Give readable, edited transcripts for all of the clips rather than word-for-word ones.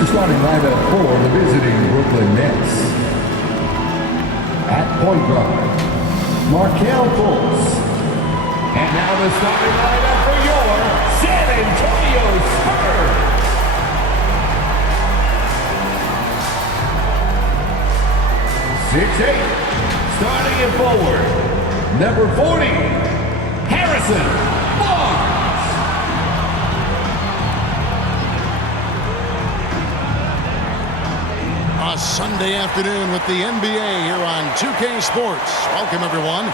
Starting lineup for the visiting Brooklyn Nets. At point guard, Markelle Fultz. And now the starting lineup for your San Antonio Spurs. 6'8", starting at forward, number 40, Harrison Barnes. A Sunday afternoon with the NBA here on 2K Sports. Welcome, everyone.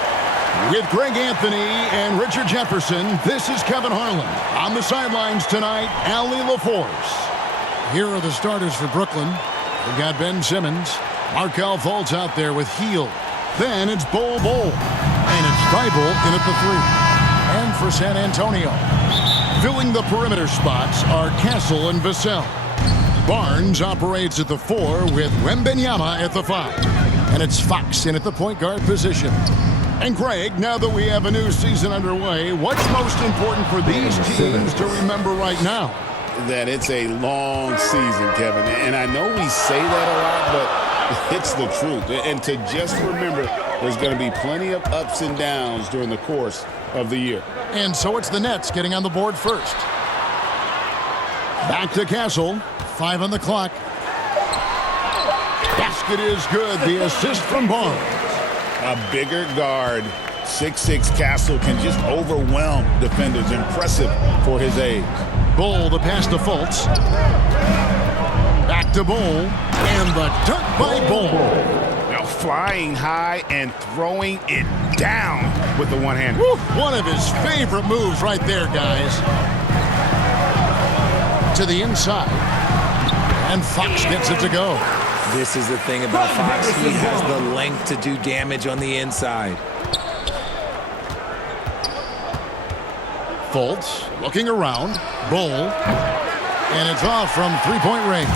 With Greg Anthony and Richard Jefferson, this is Kevin Harlan. On the sidelines tonight, Allie LaForce. Here are the starters for Brooklyn. We've got Ben Simmons. Markelle Fultz out there with Hield. Then it's Bol Bol. And it's Thibault in at the 3. And for San Antonio, filling the perimeter spots are Castle and Vassell. Barnes operates at the 4 with Wembanyama at the 5. And it's Fox in at the point guard position. And Greg, now that we have a new season underway, what's most important for these teams to remember right now? That it's a long season, Kevin. And I know we say that a lot, but it's the truth. And to just remember, there's going to be plenty of ups and downs during the course of the year. And so it's the Nets getting on the board first. Back to Castle. 5 on the clock. Basket is good. The assist from Barnes. A bigger guard, 6'6" Castle, can just overwhelm defenders. Impressive for his age. Bol, the pass to Fultz. Back to Bol. And the dunk by Bol. Now flying high and throwing it down with the one hand. One of his favorite moves right there, guys. To the inside. And Fox gets it to go. This is the thing about Fox. He has the length to do damage on the inside. Fultz looking around. Bol. And it's off from three-point range.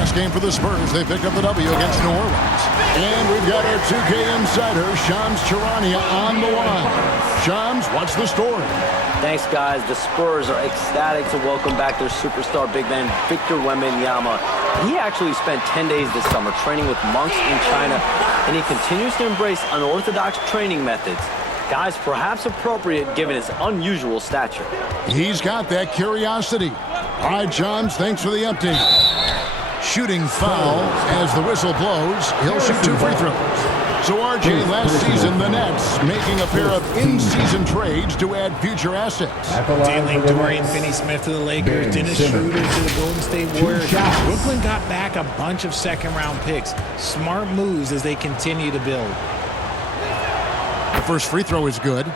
Last game for the Spurs. They picked up the W against New Orleans. And we've got our 2K insider, Shams Charania, on the line. Shams, what's the story? Thanks, guys. The Spurs are ecstatic to welcome back their superstar big man, Victor Wembanyama. He actually spent 10 days this summer training with monks in China, and he continues to embrace unorthodox training methods. Guys, perhaps appropriate given his unusual stature. He's got that curiosity. All right, Shams, thanks for the update. Shooting foul as the whistle blows. He'll shoot 2 free throws. So, RJ, last season, the Nets making a pair of in-season trades to add future assets. Dealing Dorian Finney-Smith to the Lakers, Dennis Schroeder to the Golden State Warriors. Brooklyn got back a bunch of second-round picks. Smart moves as they continue to build. The first free throw is good.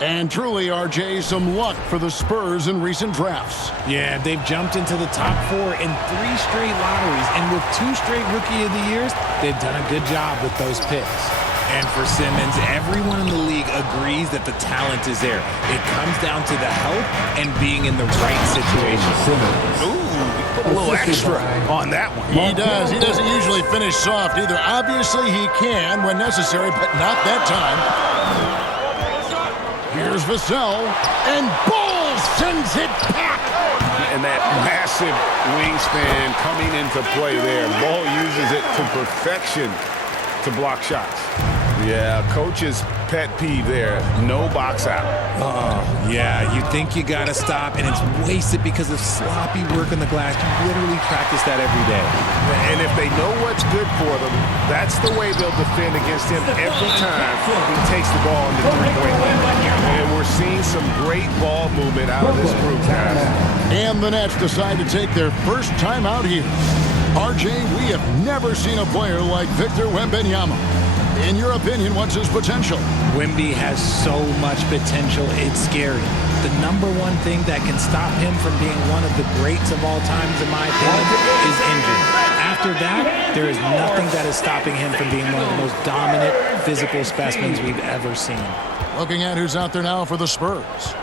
And truly, RJ, some luck for the Spurs in recent drafts. Yeah, they've jumped into the top 4 in 3 straight lotteries, and with 2 straight Rookie of the Years, they've done a good job with those picks. And for Simmons, everyone in the league agrees that the talent is there. It comes down to the help and being in the right situation. Ooh, put a little extra on that one. He does. He doesn't usually finish soft either. Obviously, he can when necessary, but not that time. Here's Vassell, and Bol sends it back. And that massive wingspan coming into play there. Ball uses it to perfection to block shots. Yeah, coach's pet peeve there. No box out. Yeah, you think you got to stop, and it's wasted because of sloppy work on the glass. You literally practice that every day. And if they know what's good for them, that's the way they'll defend against him every time he takes the ball in the three-point line. And we're seeing some great ball movement out of this group, guys. And the Nets decide to take their first time out here. RJ, we have never seen a player like Victor Wembanyama. In your opinion, what's his potential? Wemby has so much potential, it's scary. The number one thing that can stop him from being one of the greats of all times, in my opinion, is injury. After that, there is nothing that is stopping him from being one of the most dominant physical specimens we've ever seen. Looking at who's out there now for the Spurs.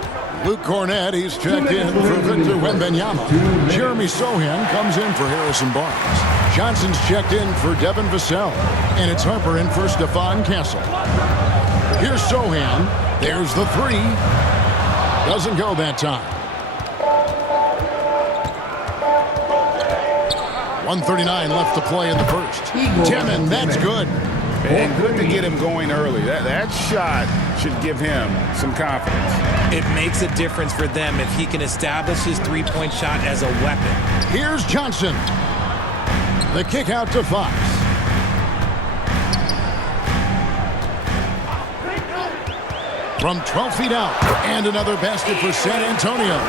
Luke Cornett, he's checked in for Victor Wembanyama. Jeremy Sohan comes in for Harrison Barnes. Johnson's checked in for Devin Vassell. And it's Harper in for Stephon Castle. Here's Sohan. There's the 3. Doesn't go that time. 1:39 left to play in the first. Demon, that's good. And good to get him going early. That shot should give him some confidence. It makes a difference for them if he can establish his three-point shot as a weapon. Here's Johnson. The kick out to Fox. From 12 feet out, and another basket for San Antonio.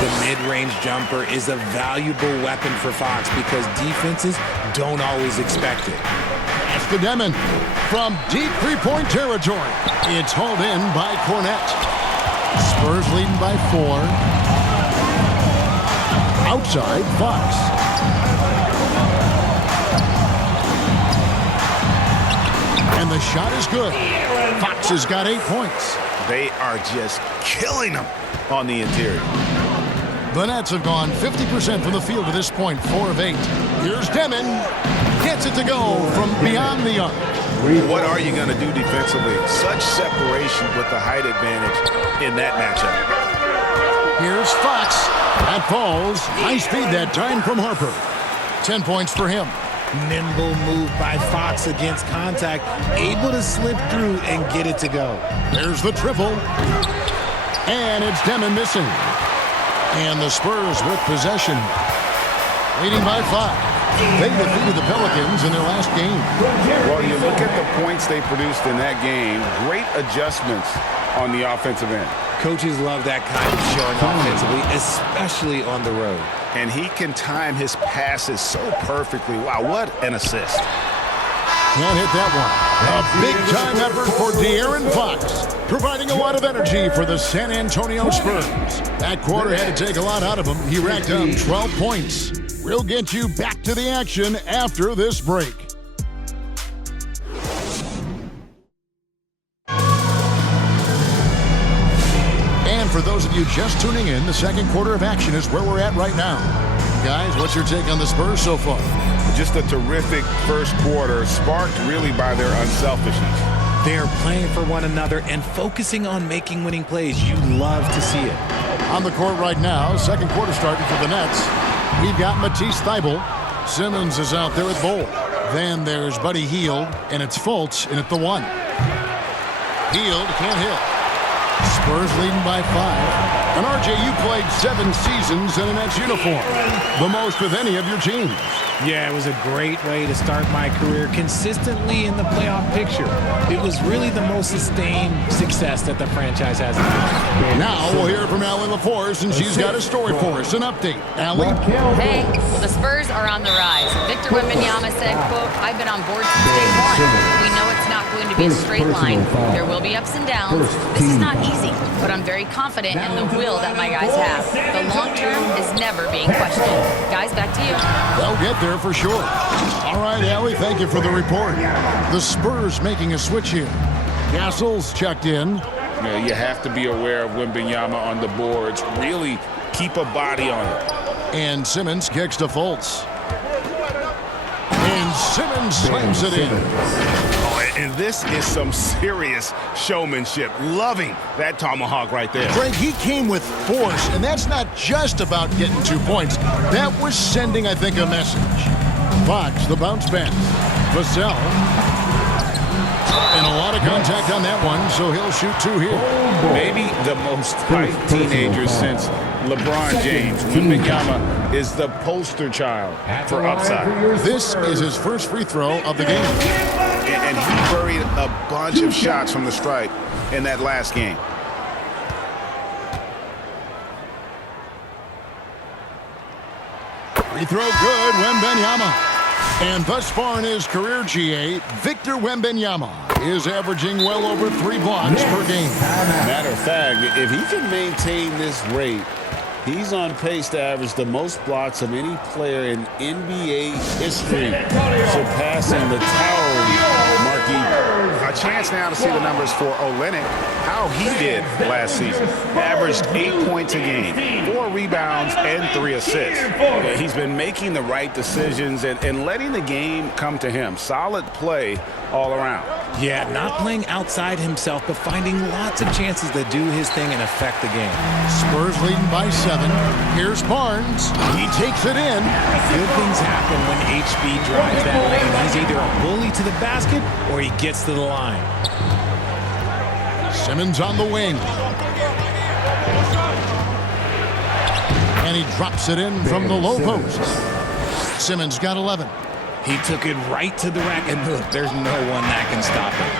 The mid-range jumper is a valuable weapon for Fox because defenses don't always expect it. That's the Demon. From deep three-point territory, it's hauled in by Cornette. Spurs leading by 4. Outside, Fox. And the shot is good. Fox has got 8 points. They are just killing them on the interior. The Nets have gone 50% from the field to this point, 4 of 8. Here's Demon. Gets it to go from beyond the arc. What are you going to do defensively? Such separation with the height advantage in that matchup. Here's Fox. That falls. High speed that time from Harper. 10 points for him. Nimble move by Fox against contact, able to slip through and get it to go. There's the triple. And it's Demon missing. And the Spurs with possession. Leading by 5. They defeated the Pelicans in their last game. Well, you look at the points they produced in that game. Great adjustments on the offensive end. Coaches love that kind of showing offensively, especially on the road. And he can time his passes so perfectly. Wow, what an assist. Can't hit that one. A big-time effort for De'Aaron Fox, providing a lot of energy for the San Antonio Spurs. That quarter had to take a lot out of him. He racked up 12 points. We'll get you back to the action after this break. And for those of you just tuning in, the second quarter of action is where we're at right now. Guys, what's your take on the Spurs so far? Just a terrific first quarter, sparked really by their unselfishness. They're playing for one another and focusing on making winning plays. You love to see it. On the court right now, second quarter starting for the Nets. We've got Matisse Thybulle. Simmons is out there at Bowl. Then there's Buddy Hield, and it's Fultz in at the 1. Hield can't hit. Spurs leading by 5. And RJ, you played 7 seasons in a Nets uniform. The most with any of your teams. Yeah, it was a great way to start my career consistently in the playoff picture. It was really the most sustained success that the franchise has. Now we'll hear from Allie LaForce, and she's got a story for us. An update. Allie? Hey, the Spurs are on the rise. Victor Wembanyama said, quote, "I've been on board since day one. We know it's not going to be a straight line. There will be ups and downs. This is not easy, but I'm very confident in the will that my guys have. The long term is never being questioned." Guys, back to you. They'll get there for sure. All right, Allie, thank you for the report. The Spurs making a switch here. Castle's checked in. You have to be aware of Wembanyama on the boards. Really keep a body on it. And Simmons kicks to Fultz. And Simmons slams it in. Oh, and this is some serious showmanship. Loving that tomahawk right there. Greg, he came with force, and that's not just about getting 2 points. That was sending, I think, a message. Fox, the bounce back. Vassell. And a lot of contact on that one, so he'll shoot 2 here. Maybe the most hyped teenager since LeBron James. Wembanyama is the poster child for upside. This is his first free throw of the game. And he buried a bunch of shots from the stripe in that last game. Free throw good, Wembanyama. And thus far in his career, GA, Victor Wembanyama is averaging well over 3 blocks per game. Matter of fact, if he can maintain this rate, he's on pace to average the most blocks of any player in NBA history, surpassing the towering Marquis. A chance now to see the numbers for Olynyk, how he did last season. Averaged 8 points a game, 4 rebounds, and 3 assists. He's been making the right decisions and letting the game come to him. Solid play all around. Yeah, not playing outside himself, but finding lots of chances to do his thing and affect the game. Spurs leading by 7. Here's Barnes. He takes it in. Good thing things happen when HB drives that lane. He's either a bully to the basket or he gets to the line. Simmons on the wing. And he drops it in from the low post. Simmons got 11. He took it right to the rack, and look, there's no one that can stop him.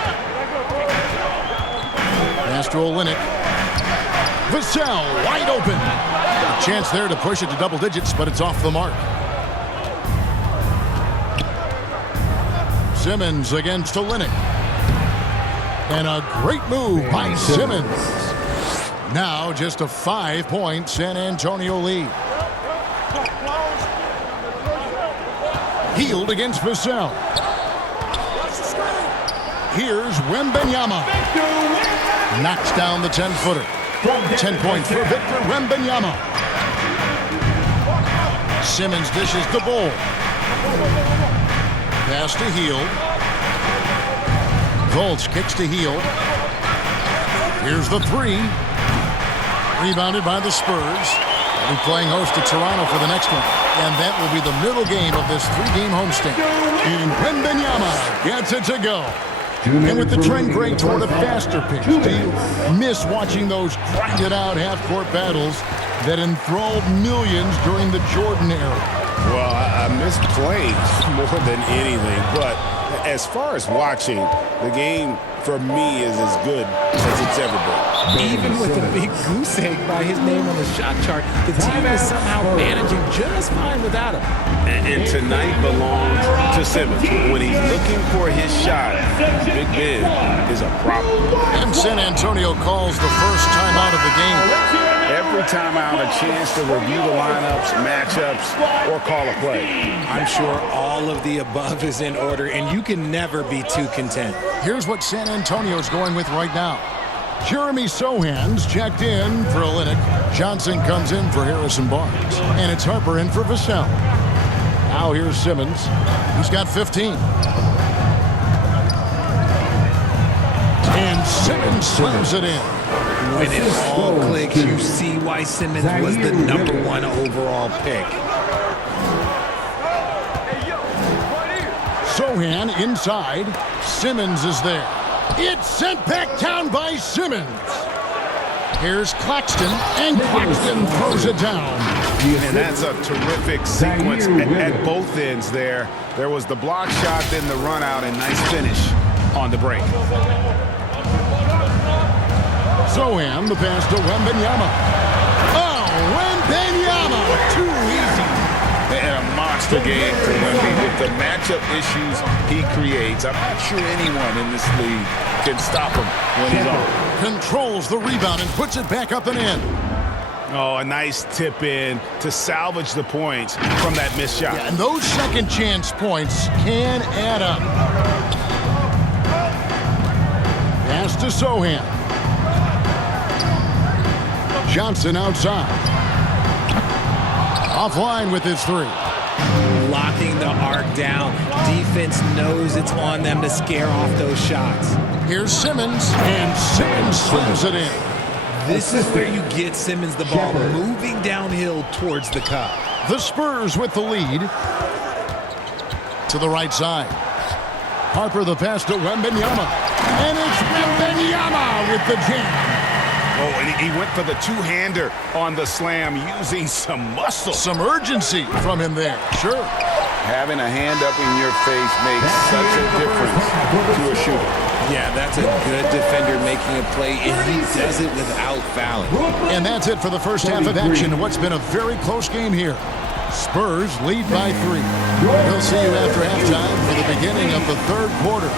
Pass to Olynyk. Vassell wide open. A chance there to push it to double digits, but it's off the mark. Simmons against Olynyk. And a great move by Simmons. Now just a 5-point San Antonio lead. Hield against Vassell. Here's Wembanyama. Knocks down the 10-footer. 10 points for Victor Wembanyama. Simmons dishes the ball. Pass to Hield. Fultz kicks to Hield. Here's the three. Rebounded by the Spurs. They'll be playing host to Toronto for the next one. And that will be the middle game of this 3-game homestand. And Wembanyama gets it to go. And with the trend great toward a faster pitch, do you miss watching those grinded-out half-court battles that enthralled millions during the Jordan era? Well, I miss playing more than anything, but as far as watching, the game for me is as good as it's ever been. Even with the big goose egg by his name on the shot chart, the team is somehow managing just fine without him. And tonight belongs to Simmons. When he's looking for his shot, Big Ben is a problem. And San Antonio calls the first timeout of the game. Every timeout, a chance to review the lineups, matchups, or call a play. I'm sure all of the above is in order, and you can never be too content. Here's what San Antonio's going with right now. Jeremy Sohan's checked in for Olynyk. Johnson comes in for Harrison Barnes. And it's Harper in for Vassell. Now here's Simmons. He's got 15. And Simmons slams it in. When it all clicks, you see why Simmons was the #1 overall pick. Sohan inside. Simmons is there. It's sent back down by Simmons. Here's Claxton, and Claxton throws it down. And that's a terrific sequence at both ends there. There was the block shot, then the run out, and nice finish on the break. Sohan, the pass to Wembanyama. Oh, Wembanyama! Too easy. And a monster game for Wemby. With the matchup issues he creates, I'm not sure anyone in this league can stop him when he's on. Controls the rebound and puts it back up and in. Oh, a nice tip in to salvage the points from that missed shot. Yeah, and those second chance points can add up. Pass to Sohan. Johnson outside. Offline with his three. Locking the arc down. Defense knows it's on them to scare off those shots. Here's Simmons, and Simmons slams it in. This is where you get Simmons the ball moving downhill towards the cup. The Spurs with the lead. To the right side. Harper the pass to Wembanyama. And it's Wembanyama with the jam. Oh, and he went for the two-hander on the slam, using some muscle. Some urgency from him there, sure. Having a hand up in your face makes such a difference to a shooter. Yeah, that's a good defender making a play, and he does it without fouling. And that's it for the first half of action in what's been a very close game here. Spurs lead by 3. We'll see you after halftime for the beginning of the third quarter.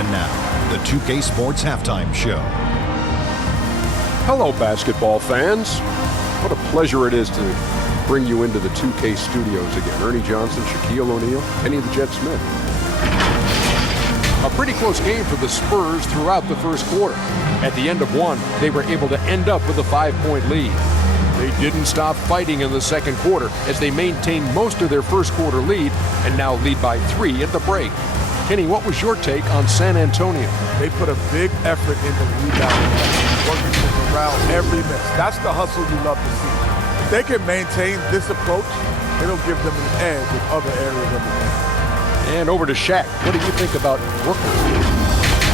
And now, the 2K Sports Halftime Show. Hello, basketball fans. What a pleasure it is to bring you into the 2K studios again. Ernie Johnson, Shaquille O'Neal, Kenny the Jet Smith. A pretty close game for the Spurs throughout the first quarter. At the end of one, they were able to end up with a 5-point lead. They didn't stop fighting in the second quarter as they maintained most of their first quarter lead and now lead by 3 at the break. Kenny, what was your take on San Antonio? They put a big effort into rebounding, working to corral every miss. That's the hustle you love to see. they can maintain this approach, it'll give them an edge in other areas of the game. And over to Shaq. What do you think about Rooker?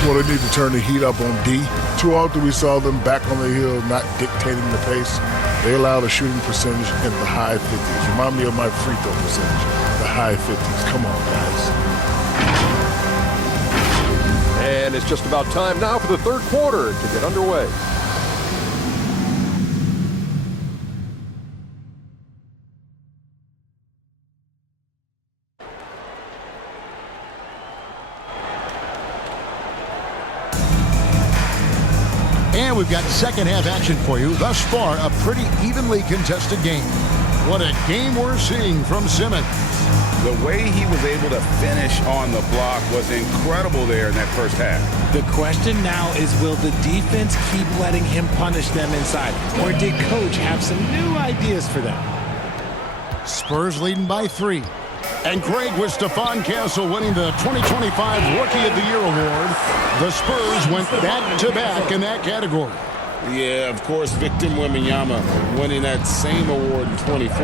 Well, they need to turn the heat up on D. Too often we saw them back on the hill, not dictating the pace. They allowed a shooting percentage in the high 50s. Remind me of my free throw percentage, the high 50s. Come on, guys. And it's just about time now for the third quarter to get underway. And we've got second half action for you. Thus far, a pretty evenly contested game. What a game we're seeing from Simmons. The way he was able to finish on the block was incredible there in that first half. The question now is, will the defense keep letting him punish them inside? Or did Coach have some new ideas for them? Spurs leading by 3. And Greg, with Stephon Castle winning the 2025 Rookie of the Year award, the Spurs went back-to-back in that category. Yeah, of course, Victor Wembanyama winning that same award in 24.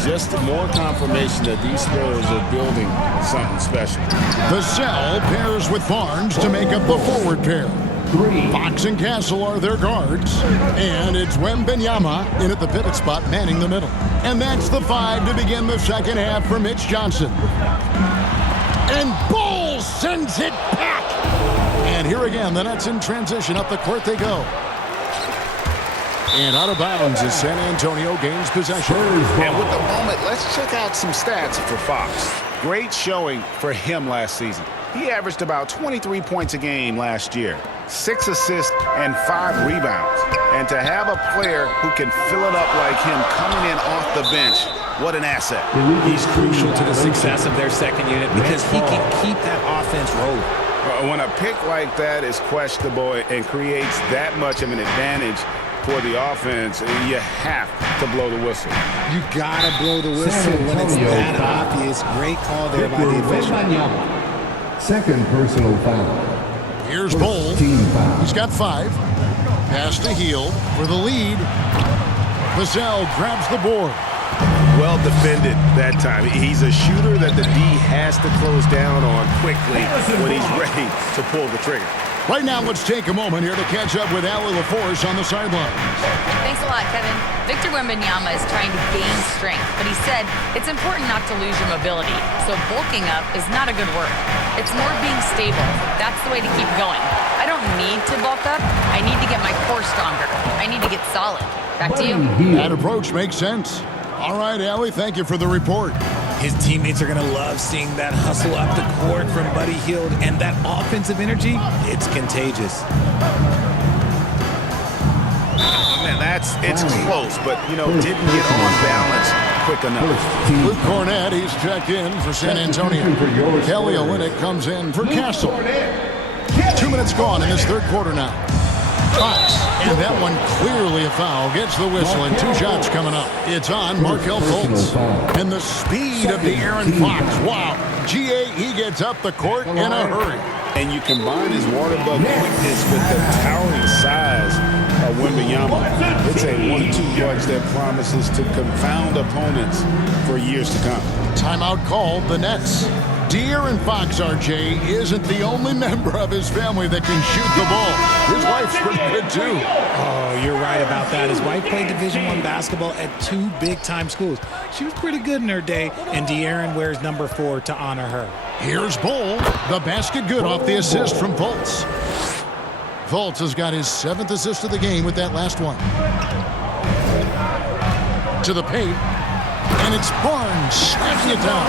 Just more confirmation that these Spurs are building something special. Vassell pairs with Barnes to make up the forward pair. Fox and Castle are their guards. And it's Wembanyama in at the pivot spot, manning the middle. And that's the 5 to begin the second half for Mitch Johnson. And Ball sends it back. And here again, the Nets in transition. Up the court they go. And out of bounds as San Antonio gains possession. And with the moment, let's check out some stats for Fox. Great showing for him last season. He averaged about 23 points a game last year, 6 assists and 5 rebounds. And to have a player who can fill it up like him coming in off the bench, what an asset. He's crucial to the success of their second unit because he can keep that offense rolling. When a pick like that is questionable and creates that much of an advantage for the offense, you have to blow the whistle. You gotta blow the whistle when it's that obvious. Great call there by the official. Second personal foul. Here's Bol. He's got 5. Pass to Hield for the lead. Vassell grabs the board. Well defended that time. He's a shooter that the D has to close down on quickly when he's ready to pull the trigger. Right now, let's take a moment here to catch up with Allie LaForce on the sideline. Thanks a lot, Kevin. Victor Wembanyama is trying to gain strength, but he said it's important not to lose your mobility. So bulking up is not a good word. It's more being stable. That's the way to keep going. I don't need to bulk up. I need to get my core stronger. I need to get solid. Back to you. That approach makes sense. All right, Allie, thank you for the report. His teammates are going to love seeing that hustle up the court from Buddy Hield, and that offensive energy, it's contagious. Man, it's close, but, didn't get on balance quick enough. Luke Cornett, he's checked in for San Antonio. Kelly Olynyk comes in for Castle. 2 minutes gone in this third quarter now. Fox, and that one clearly a foul, gets the whistle, and 2 shots coming up. It's on Markelle Fultz. And the speed of De'Aaron Fox. Wow. G.A., he gets up the court in a hurry. And you combine his water bug quickness with the towering size of Wembanyama. It's a 1-2 punch that promises to confound opponents for years to come. Timeout called the Nets. De'Aaron Fox, RJ, isn't the only member of his family that can shoot the ball. His wife's pretty good, too. Oh, you're right about that. His wife played Division I basketball at 2 big-time schools. She was pretty good in her day, and De'Aaron wears number 4 to honor her. Here's Bol. The basket good off the assist from Fultz. Fultz has got his 7th assist of the game with that last one. To the paint. And it's Barnes smacking it down.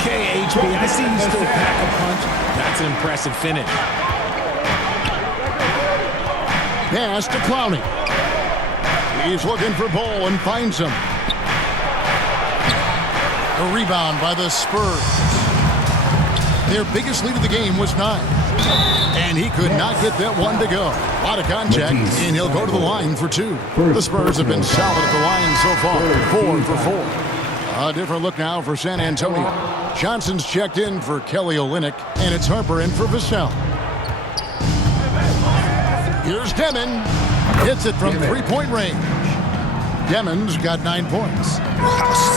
Okay, HB, I see you still pack a punch. That's an impressive finish. Pass to Clowney. He's looking for Bol and finds him. A rebound by the Spurs. Their biggest lead of the game was 9. And he could not get that one to go. A lot of contact, and he'll go to the line for 2. The Spurs have been solid at the line so far, 4 for 4. A different look now for San Antonio. Johnson's checked in for Kelly Olynyk, and it's Harper in for Vassell. Here's Demon. Hits it from 3-point range. Demons got 9 points.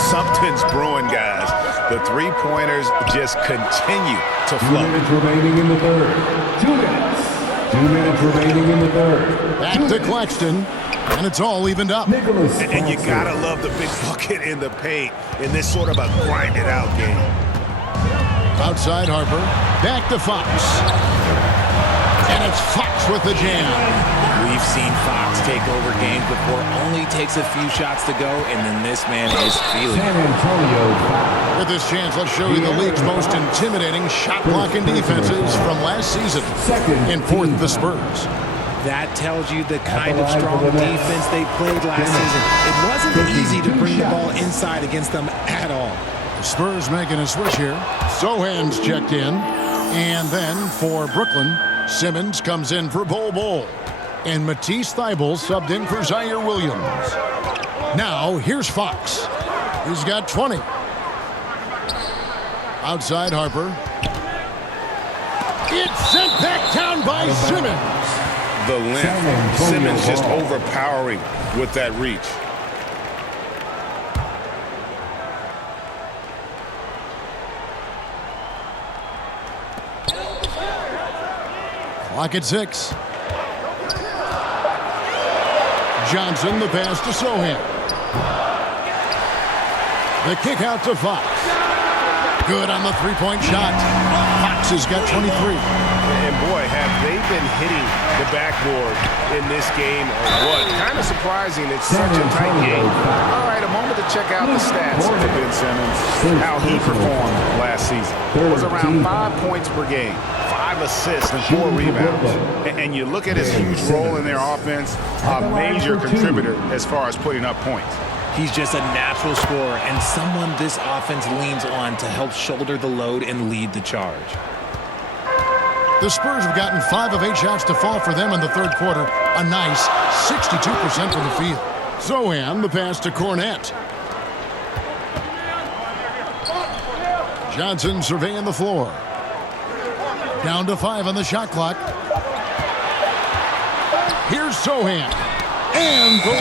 Something's brewing, guys. The three-pointers just continue to 2 flow. minutes remaining in the third. 2 minutes. 2 minutes remaining in the third. Back to Claxton, and it's all evened up. Nicholas And you Claxton. gotta love the big bucket in the paint in this sort of a grinded-out game. Outside Harper, back to Fox. And it's Fox with the jam. We've seen Fox take over games before. Only takes a few shots to go, and then this man is feeling San it. Antonio foul. With this chance, let's show you the league's most intimidating shot-blocking defenses from last season. In fourth, the Spurs. That tells you the kind of strong defense they played last season. It wasn't easy to bring the ball inside against them at all. The Spurs making a switch here. Sohan's checked in. And then for Brooklyn, Simmons comes in for Bol. And Matisse Thybulle subbed in for Zaire Williams. Now, here's Fox. He's got 20. Outside Harper. It's sent back down by Simmons. The length. Simmons just overpowering with that reach. Clock at 6. Johnson, the pass to Sohan. The kick out to Fox. Good on the three-point shot. Fox has got 23. And boy, have they been hitting the backboard in this game or what? Kind of surprising. It's such a tight game. All right, a moment to check out the stats for Ben Simmons. How he performed last season. It was around 5 points per game, 5 assists, and 4 rebounds. And you look at his huge role in their offense, a major contributor as far as putting up points. He's just a natural scorer and someone this offense leans on to help shoulder the load and lead the charge. The Spurs have gotten 5 of 8 shots to fall for them in the third quarter. A nice 62% from the field. Sohan, the pass to Cornette. Johnson surveying the floor. Down to 5 on the shot clock. Here's Sohan. And the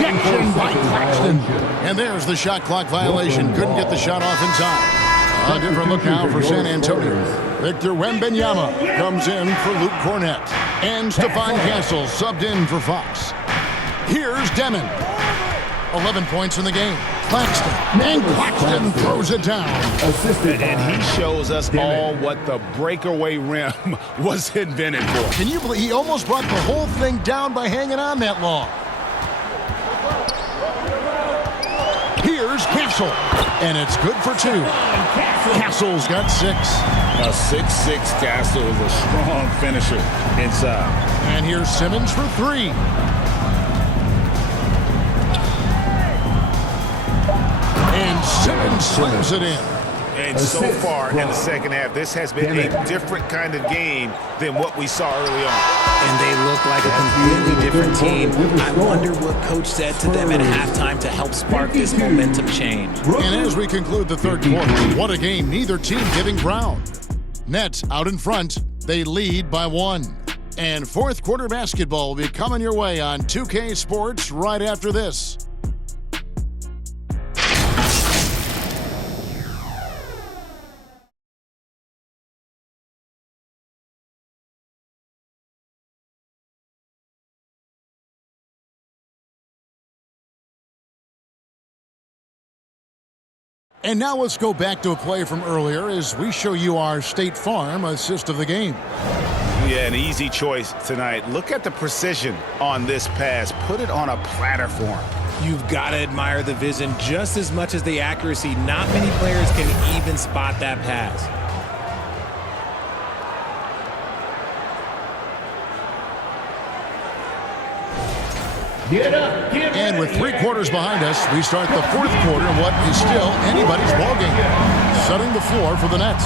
rejection by Claxton. And there's the shot clock violation. Couldn't get the shot off in time. A different look now for San Antonio. Victor Wembanyama comes in for Luke Cornette. And Stephon Castle subbed in for Fox. Here's Demon. 11 points in the game. Claxton. And Claxton throws it down. And he shows us all what the breakaway rim was invented for. Can you believe he almost brought the whole thing down by hanging on that long? Here's Castle. And it's good for 2. Castle's got 6. A 6'6" Castle is a strong finisher inside. And here's Simmons for 3. And Simmons slams it in. And so far in the second half, this has been a different kind of game than what we saw early on. And they look like a completely different team. I wonder what coach said to them at halftime to help spark this momentum change. And as we conclude the third quarter, what a game, neither team giving ground. Nets out in front, they lead by 1. And fourth quarter basketball will be coming your way on 2K Sports right after this. And now let's go back to a play from earlier as we show you our State Farm assist of the game. Yeah, an easy choice tonight. Look at the precision on this pass. Put it on a platter for him. You've got to admire the vision just as much as the accuracy. Not many players can even spot that pass. And with 3 quarters behind us, we start the fourth quarter in what is still anybody's ballgame. Setting the floor for the Nets.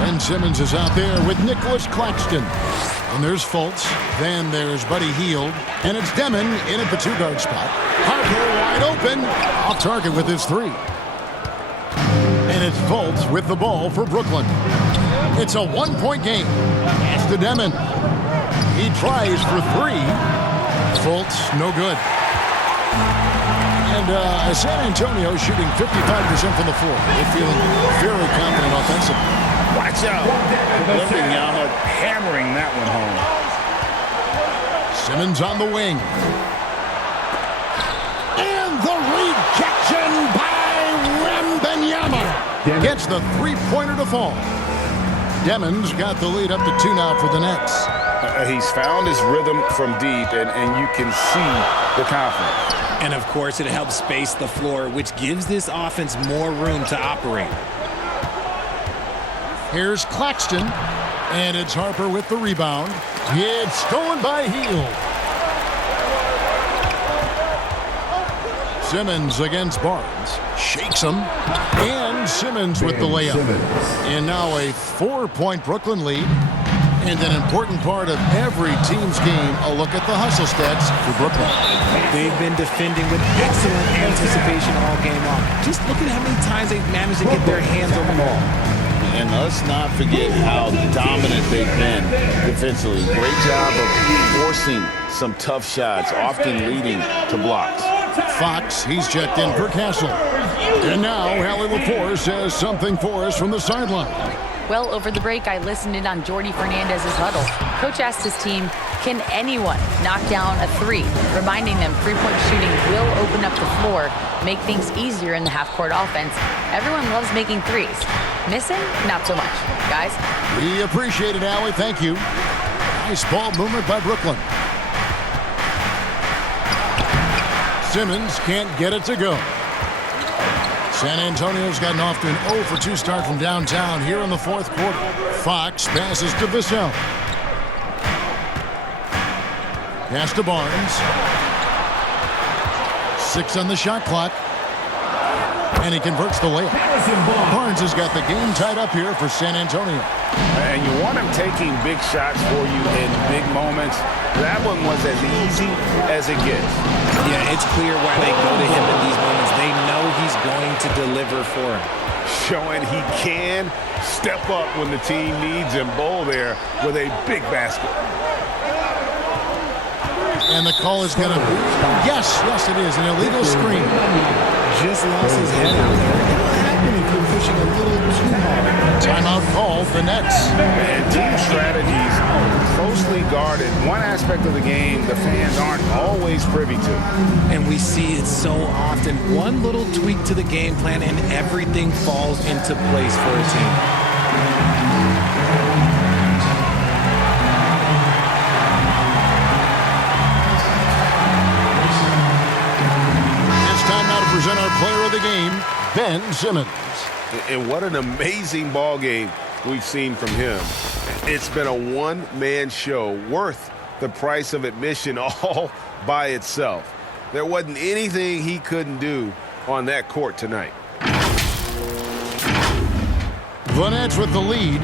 Ben Simmons is out there with Nicholas Claxton. And there's Fultz. Then there's Buddy Hield. And it's Demon in at the 2-guard spot. Harper wide open. Off target with his 3. And it's Fultz with the ball for Brooklyn. It's a 1-point game. Pass to Demon. He tries for 3. Fultz, no good. And San Antonio shooting 55% from the floor. They're feeling very confident offensively. Watch out. Wembanyama hammering that one home. Simmons on the wing. And the rejection by Wembanyama. Gets the three-pointer to fall. Demons got the lead up to 2 now for the Nets. He's found his rhythm from deep, and you can see the confidence. And, of course, it helps space the floor, which gives this offense more room to operate. Here's Claxton, and it's Harper with the rebound. It's stolen by Hield. Simmons against Barnes. Shakes him. And Simmons with the layup. And now a 4-point Brooklyn lead. And an important part of every team's game, a look at the hustle stats for Brooklyn. They've been defending with excellent anticipation all game long. Just look at how many times they've managed to get their hands on the ball. And let's not forget how dominant they've been defensively. Great job of forcing some tough shots, often leading to blocks. Fox, he's checked in for Castle. And now Allie LaForce says something for us from the sideline. Well, over the break, I listened in on Jordi Fernandez's huddle. Coach asked his team, can anyone knock down a 3? Reminding them three-point shooting will open up the floor, make things easier in the half-court offense. Everyone loves making threes. Missing? Not so much. Guys? We appreciate it, Allie. Thank you. Nice ball movement by Brooklyn. Simmons can't get it to go. San Antonio's gotten off to an 0-for-2 start from downtown here in the fourth quarter. Fox passes to Vassell. Pass to Barnes. 6 on the shot clock. And he converts the layup. Barnes has got the game tied up here for San Antonio. And you want him taking big shots for you in big moments. That one was as easy as it gets. Yeah, it's clear why they go to him in these moments. They know he's going to deliver for him. Showing he can step up when the team needs him. Bowl there with a big basket. And the call is going to be, yes, it is, an illegal screen. Just lost his head out there. It'll happen if you're pushing a little too hard. Timeout call, the Nets. And team strategies closely guarded. One aspect of the game the fans aren't always privy to. And we see it so often. One little tweak to the game plan and everything falls into place for a team. Present our player of the game, Ben Simmons. And what an amazing ball game we've seen from him. It's been a one-man show worth the price of admission all by itself. There wasn't anything he couldn't do on that court tonight. The Nets with the lead.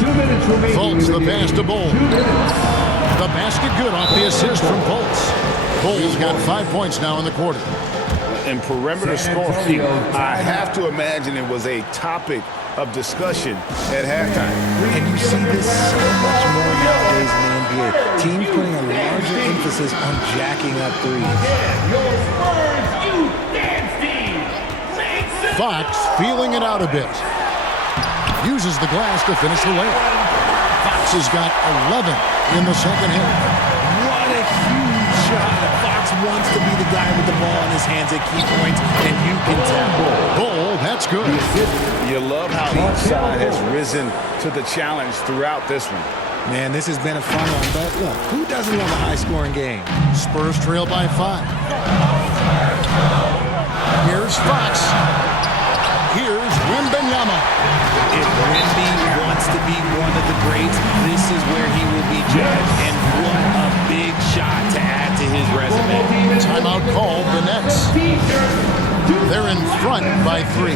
2 minutes remaining. Fultz the pass to Bol. The basket good off the assist from Fultz. Bol's got 5 points now in the quarter. And perimeter scoring, I have to imagine it was a topic of discussion at halftime. And you see this so much more nowadays in the NBA. Teams putting a larger emphasis on jacking up threes. Fox feeling it out a bit. Uses the glass to finish the layup. Fox has got 11 in the second half. What a huge shot. Fox wants to be the guy with the ball in his hands at key points, and you can tell. Bol, that's good. You love how each side has risen to the challenge throughout this one. Man, this has been a fun one, but look, who doesn't love a high-scoring game? Spurs trail by 5. Here's Fox. Here's Wembanyama. If Wemby wants to be one of the greats, this is where he will be judged. And what a big shot to add to his resume. Timeout called, the Nets. They're in front by 3.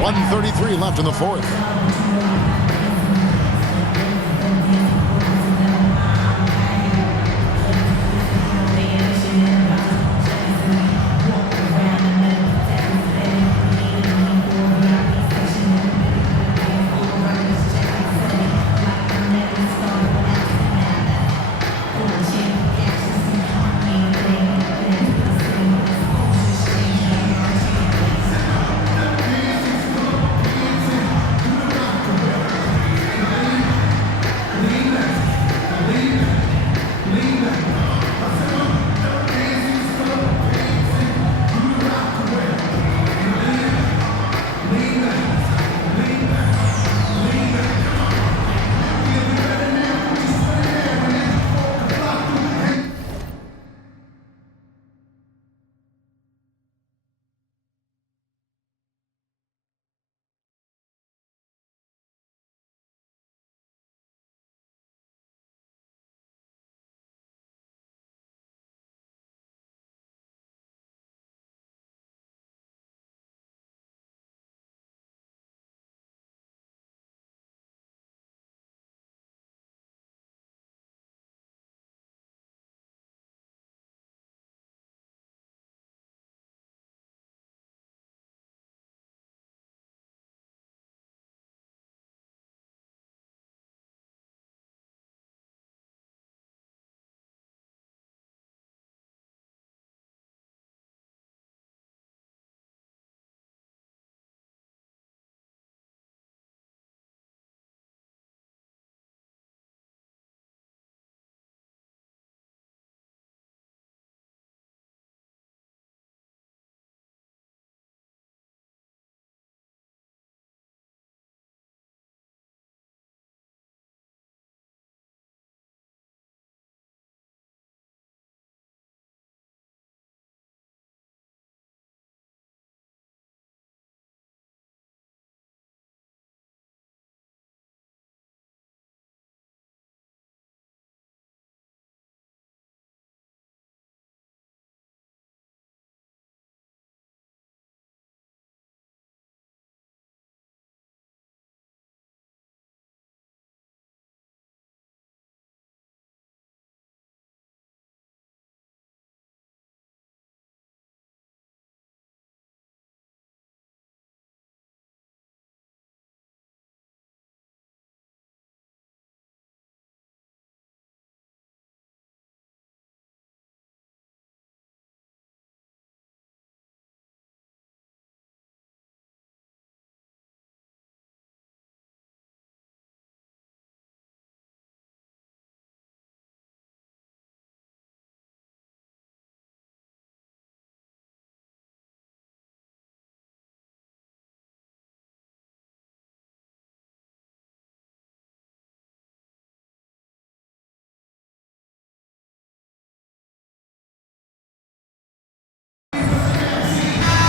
1:33 left in the fourth.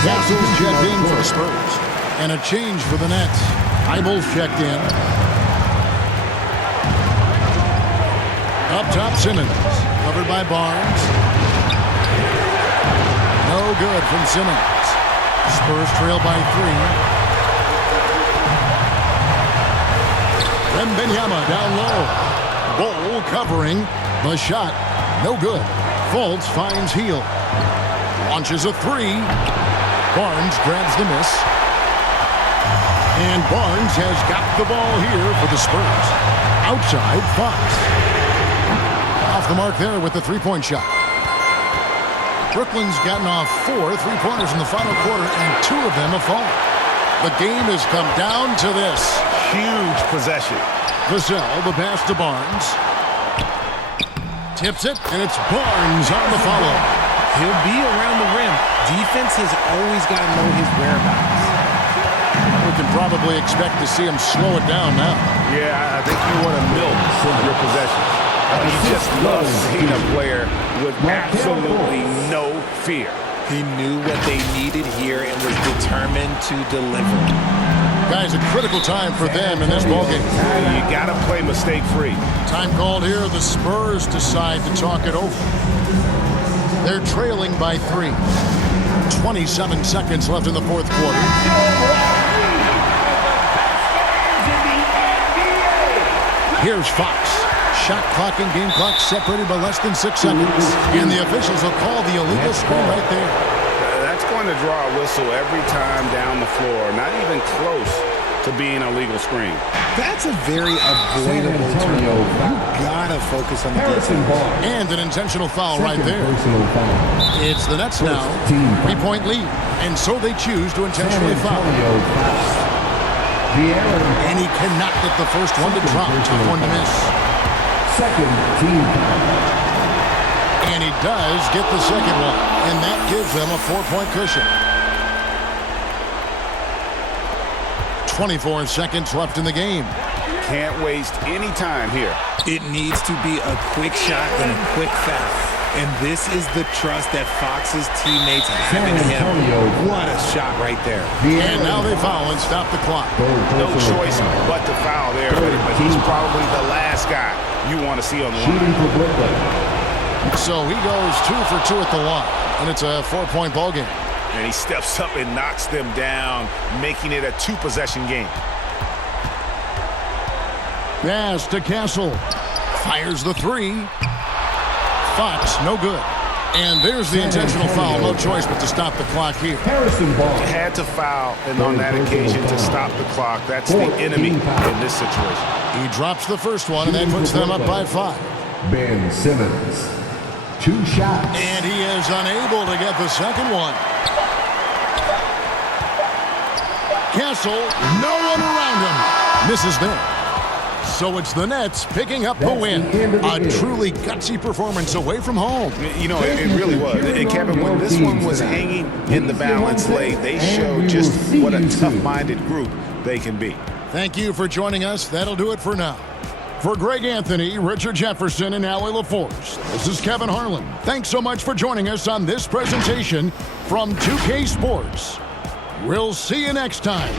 Castle's checked in for the Spurs. And a change for the Nets. Eibel's checked in. Up top, Simmons. Covered by Barnes. No good from Simmons. Spurs trail by 3. Wembanyama down low. Bol covering. The shot. No good. Fultz finds Hield. Launches a 3. Barnes grabs the miss. And Barnes has got the ball here for the Spurs. Outside, Fox. Off the mark there with the three-point shot. Brooklyn's gotten off 4 3-pointers in the final quarter, and 2 of them have fallen. The game has come down to this. Huge possession. Vassell, the pass to Barnes. Tips it, and it's Barnes on the follow. He'll be around the rim. Defense has always got to know his whereabouts. We can probably expect to see him slow it down now. Yeah, I think you want to milk your possessions. You just love seeing a player with absolutely no fear. He knew what they needed here and was determined to deliver. Guys, a critical time for them in this ballgame. You got to play mistake-free. Time called here. The Spurs decide to talk it over. They're trailing by 3. 27 seconds left in the fourth quarter. Here's Fox. Shot clock and game clock separated by less than 6 seconds. And the officials will call the illegal screen right there. That's going to draw a whistle every time down the floor. Not even close to being a legal screen. That's a very avoidable turnover. You gotta focus on the defense. And an intentional foul right there. It's the Nets now. 3-point lead. And so they choose to intentionally foul. And he cannot get the first one to drop. Tough one to miss. And he does get the second one. And that gives them a 4-point cushion. 24 seconds left in the game. Can't waste any time here. It needs to be a quick shot and a quick foul. And this is the trust that Fox's teammates have in him. What a shot right there. And now they foul and stop the clock. No choice but to foul there, but he's probably the last guy you want to see on the line. So he goes 2 for 2 at the line, and it's a 4-point ball game. And he steps up and knocks them down, making it a 2-possession game. Pass to Castle. Fires the 3. Fox, no good. And there's the intentional foul. No choice but to stop the clock here. Had to foul, and on that occasion to stop the clock. That's the enemy in this situation. He drops the first one, and that puts them up by 5. Ben Simmons. 2 shots. And he is unable to get the second one. Castle, no one around him. Misses there. So it's the Nets picking up the win. A truly gutsy performance away from home. You know, it really was. And Kevin, when this one was hanging in the balance late, they showed just what a tough-minded group they can be. Thank you for joining us. That'll do it for now. For Greg Anthony, Richard Jefferson, and Allie LaForce, this is Kevin Harlan. Thanks so much for joining us on this presentation from 2K Sports. We'll see you next time.